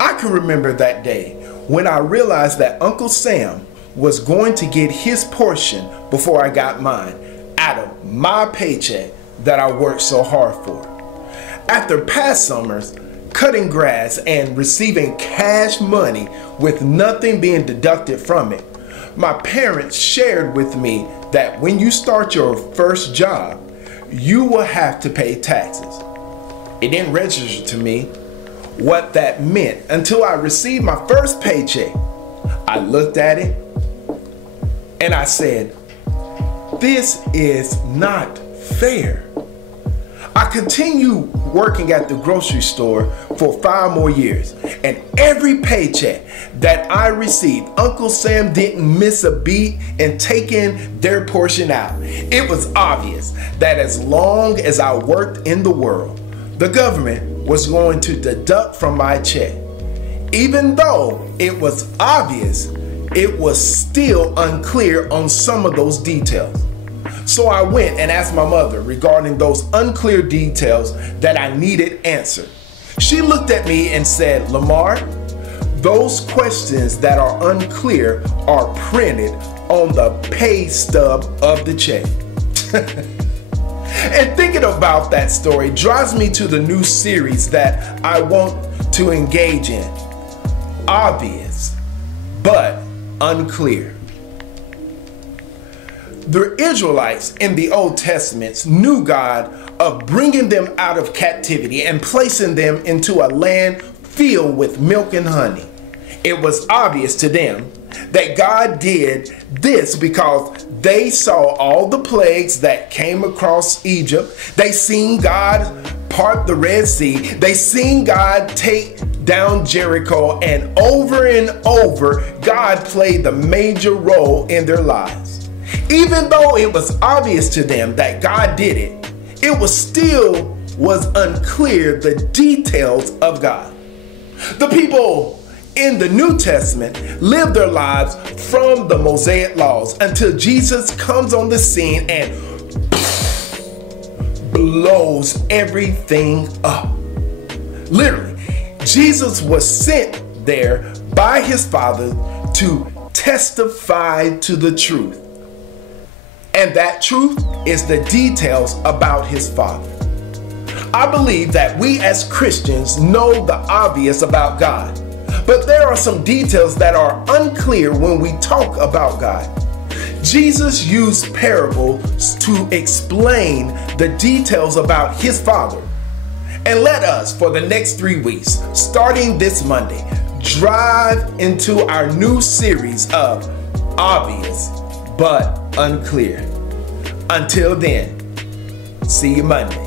I can remember that day when I realized that Uncle Sam was going to get his portion before I got mine out of my paycheck that I worked so hard for. After past summers, cutting grass and receiving cash money with nothing being deducted from it, my parents shared with me that when you start your first job, you will have to pay taxes. It didn't register to me what that meant until I received my first paycheck. I looked at it and I said, this is not fair. I continued working at the grocery store for 5 more years, and every paycheck that I received, Uncle Sam didn't miss a beat in taking their portion out. It was obvious that as long as I worked in the world, the government was going to deduct from my check. Even though it was obvious, it was still unclear on some of those details. So I went and asked my mother regarding those unclear details that I needed answered. She looked at me and said, Lamar, those questions that are unclear are printed on the pay stub of the check. And thinking about that story drives me to the new series that I want to engage in. Obvious, but unclear. The Israelites in the Old Testament knew God of bringing them out of captivity and placing them into a land filled with milk and honey. It was obvious to them that God did this because they saw all the plagues that came across Egypt. They seen God part the Red Sea. They seen God take down Jericho, and over, God played the major role in their lives. Even though it was obvious to them that God did it, it was unclear the details of God. The people in the New Testament lived their lives from the Mosaic laws until Jesus comes on the scene and blows everything up. Literally, Jesus was sent there by his Father to testify to the truth. And that truth is the details about his Father. I believe that we as Christians know the obvious about God, but there are some details that are unclear when we talk about God. Jesus used parables to explain the details about his Father. And let us, for the next 3 weeks, starting this Monday, drive into our new series of Obvious but Unclear. Until then, see you Monday.